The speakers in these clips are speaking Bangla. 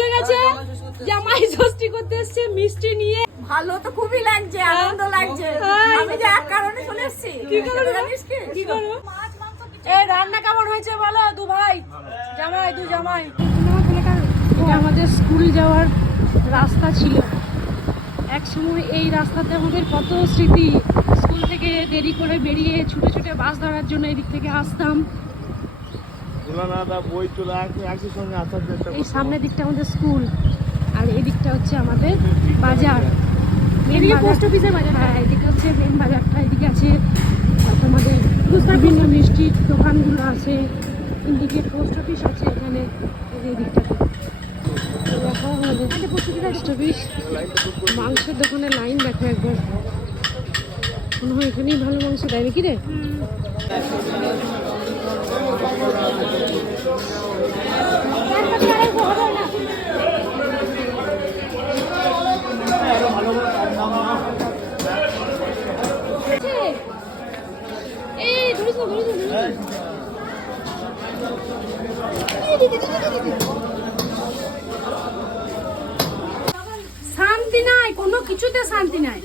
ঢুকে গেছে। জামাই ষষ্ঠী করতে এসছে মিষ্টি নিয়ে। ভালো তো খুবই লাগছে আনন্দ লাগছে। হ্যাঁ। আমি যে এক কারণে চলে এসেছি। কি কারণে? জানিস কি? কি করব এই রান্না কেমন হয়েছে বলো দু ভাই? জামাই দু জামাই। এটা আমাদের স্কুল যাওয়ার রাস্তা ছিল। এক সময় এই রাস্তাতে আমাদের কত স্মৃতি। স্কুল থেকে দেরি করে বেরিয়ে ছুটে ছুটে বাস ধরার জন্য এদিক থেকে আসতাম। তুলনাটা বই চলে একই একই সঙ্গে আসার চেষ্টা এই সামনের দিকটা আমাদের স্কুল আর এই দিকটা হচ্ছে আমাদের বাজার। এদিকে পোস্ট অফিসের বাজার হ্যাঁ এদিকে হচ্ছে মেন বাজারটা এদিকে আছে তারপর আমাদের বিভিন্ন মিষ্টির দোকানগুলো আছে ইন্ডিকেট পোস্ট অফিস আছে এখানে এই দিকটাতে পোস্ট অফিস মাংসের দোকানে লাইন দেখো একবার। মনে হয় এখানেই ভালো মাংস দেয় নাকি রে? শান্তি নাই, কোনো কিছুতে শান্তি নাই।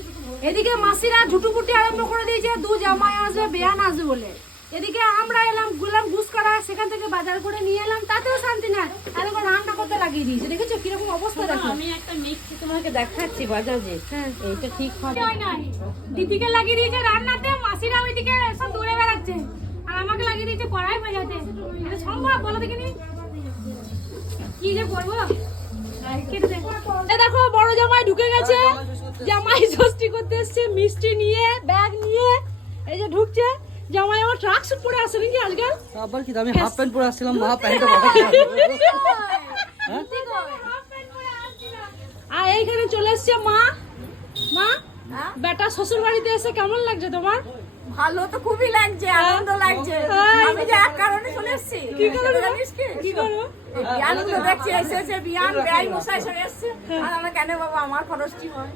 এদিকে মাসিরা ঝুটুপুটি আরম্ভ করে দিয়েছে, দু জামাই আসবে বেয়ান আসবে বলে। এদিকে আমরা এলাম গুলাম ঘুষ করা সেখান থেকে বাজার করে নিয়ে এলাম তাতেও শান্তি নাই। আর এবার রান্না করতে লাগিয়ে দিয়েছে। দেখেছ কীরকম অবস্থা দেখো? আমি একটা মিক্সি তোমাকে দেখাচ্ছি বাজাজে হ্যাঁ। এইটা ঠিক হবে। দিদিকে লাগিয়ে দিয়েছে রান্নাতে মাসিরা ওইদিকে সব দৌড়ে বেড়াচ্ছে। আর আমাকে লাগিয়ে দিয়েছে কড়াই বাজাতে এটা সম্ভব? বলো দেখিনি? কি যে করব? দেখো বড় জামাই ঢুকে গেছে। জামাই ষষ্ঠী করতে এসছে মিষ্টি নিয়ে ব্যাগ নিয়ে। এই যে ঢুকছে। জামাই আমার ট্রাক স্যুট পরে আসে নাকি আজকাল? আবার কি আমি হাফ প্যান্ট পরে আসছিলাম মা প্যান্টটা বড় আর এইখানে চলে এসছে মা। মা হ্যাঁ? বেটা শ্বশুর বাড়িতে এসে কেমন লাগছে তোমার? ভালো তো খুবই লাগছে আনন্দ লাগছে। হ্যাঁ। আমি যে এক কারণে চলে এসেছি। কি কারণে? জানিস কি? কি করব দেখছি এসেছে বিয়ান ব্যয় মশাই সরে এসছে। আর আমরা কেন বাবা আমার খরচটি হয়।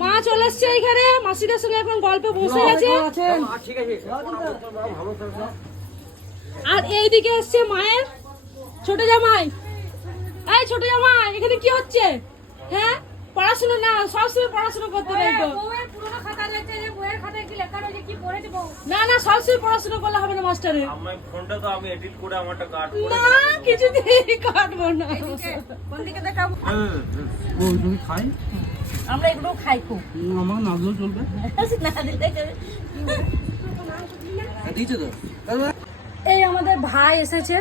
মা চলে এসছে এইখানে মাসিদের সঙ্গে এখন গল্পে বসে গেছে ঠিক আছে আর এইদিকে এসছে মায়ের ছোট জামাই। এই ছোট জামাই এখানে কি হচ্ছে? হ্যাঁ? পড়াশোনা না সবসময় পড়াশোনা করতে নেই তো না না সবসময় পড়াশোনা করলে হবে না মাস্টারে। আমার ফোনটা তো আমি এডিট করে আমারটা কাট না কিছুতেই কাটবো না। কোন দিকে দেখাবো? ও তুমি খাই? আমরা এগুলো খাই খুব। আমার না দিলেও চলবে। না দিলে চলবে। এই আমাদের ভাই এসেছে।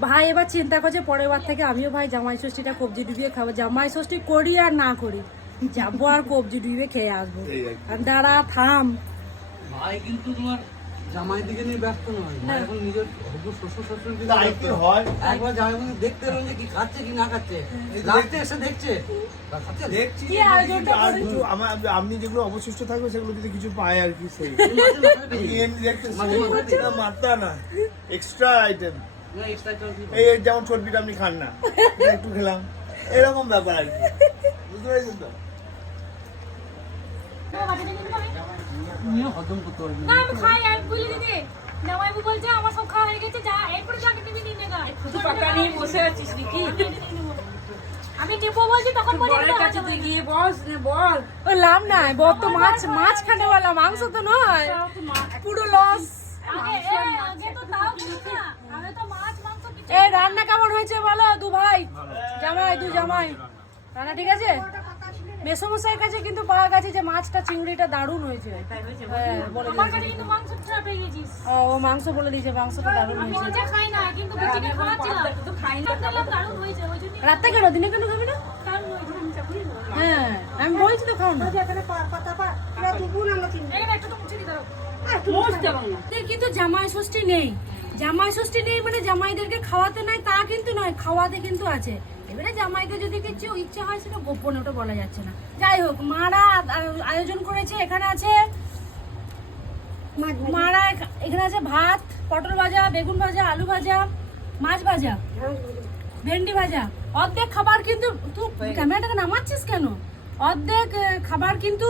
ভাই এবার চিন্তা করছে পরের বার থেকে আমিও ভাই জামাই ষষ্ঠীটা কবজি ডুবিয়ে খাব। জামাই ষষ্ঠী করি আর না করি যাব আর কবজি ডুবিয়ে খেয়ে আসব। দাঁড়া থাম। ভাই কিন্তু তোমার জামাই দিকে নিয়ে ব্যস্ত নয়। এখন নিজের হবু শ্বশুর শ্বশুর দিকে হয়? একবার জামাই বন্ধু দেখতে এলো যে কি খাচ্ছে কি না খাচ্ছে? লাস্টে এসে দেখছে। আপনি যেগুলো অবশিষ্ট থাকবে সেগুলো যদি কিছু পায় আর কি সেই। মাত্রা না। এক্সট্রা আইটেম এই যেমন চর্বিটা আপনি খান না। একটু খেলাম। এরকম ব্যাপার আর কি। বুঝতে পেরেছেন তো? নিয়ে হজম করতে পারবে। না আমি খাই আর বুঝলি দিদি। জামাইবু বলছে আমার সব খাওয়া হয়ে গেছে যা এরপরে যাকে দিবি নিয়ে নেগা শুধু পাকা নিয়ে বসে আছিস নাকি? আমি নেব। বলছি তখন বরের কাছে তুই গিয়ে বস নে বল। ও লাভ নাই বর তো মাছ মাছ খানে वाला মাংস তো নয়। পুরো লস এই রান্না কেমন হয়েছে বলো দু ভাই জামাই দু জামাই। রান্না ঠিক আছে? মেসমশাইয়ের কাছে কিন্তু পাওয়া গেছে যে মাছটা চিংড়িটা দারুণ হয়েছে। হ্যাঁ, ও, ও মাংস বলে দিয়েছে মাংসটা দারুণ হয়েছে। তো রাতে কেন দিনে কেন খাবি না? হ্যাঁ আমি বলছি তো খাও না। কিন্তু জামাই ষষ্ঠী নেই। জামাই ষষ্ঠী নেই মানে জামাইদেরকে খাওয়াতে নাই তা কিন্তু নয় খাওয়াতে কিন্তু আছে। এবারে জামাইকে যদি কিছু ইচ্ছা হয় সেটা গোপন ওটা বলা যাচ্ছে না। যাই হোক মারা আয়োজন করেছে এখানে আছে মারা এখানে আছে ভাত পটল ভাজা বেগুন ভাজা আলু ভাজা মাছ ভাজা ভেন্ডি ভাজা। অর্ধেক খাবার কিন্তু তুই ক্যামেরাটাকে নামাচ্ছিস কেন? অর্ধেক খাবার কিন্তু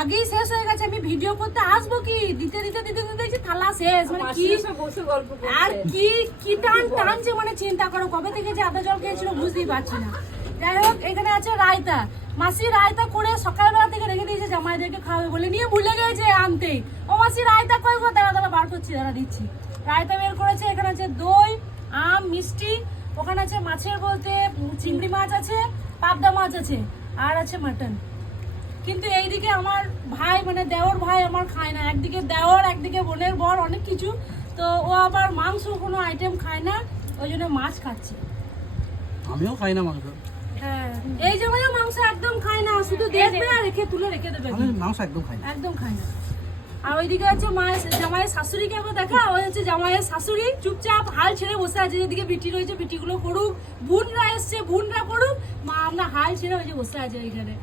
আগেই শেষ হয়ে গেছে। আমি ভিডিও করতে আসব কি? দিতে দিতে দিতে দিতে দেখছি থালা শেষ। মানে কি? আর কি কি টান টানছে মানে চিন্তা করো কবে থেকে যে আদা জল খেয়েছিল বুঝতেই পারছি না। যাই হোক এখানে আছে রায়তা। মাসি রায়তা করে সকালবেলা থেকে রেখে দিয়েছে জামাইদেরকে খাওয়াবে বলে। নিয়ে ভুলে গেছে আনতে ও মাসি রায়তা কই গো? দাঁড়া দাঁড়া বার করছি দাঁড়া দিচ্ছি। রায়তা বের করেছে এখানে আছে দই আম মিষ্টি। ওখানে আছে মাছের বলতে চিংড়ি মাছ আছে পাবদা মাছ আছে। আর আছে মাটন। কিন্তু এইদিকে আমার ভাই মানে দেওর ভাই আমার খায় না। একদিকে দেওর একদিকে বোনের বর অনেক কিছু। তো ও আবার মাংস কোনো আইটেম খায় না ওই জন্য মাছ খাচ্ছে। আমিও খাই না মাংস। হ্যাঁ এই জন্য মাংস একদম খায় না। শুধু দেখবে আর রেখে তুলে রেখে দেবে। আমি মাংস একদম খাই না। একদম খায় না। আর ওইদিকে হচ্ছে মা জামাইয়ের শাশুড়িকে একবার দেখা? ওই হচ্ছে জামাইয়ের শাশুড়ি। চুপচাপ হাল ছেড়ে বসে আছে। যেদিকে বিটি রয়েছে বিটিগুলো করুক। বোনরা এসছে, বোনরা করুক। মা আমরা হাল ছেড়ে ওই যে বসে আছে ওইখানে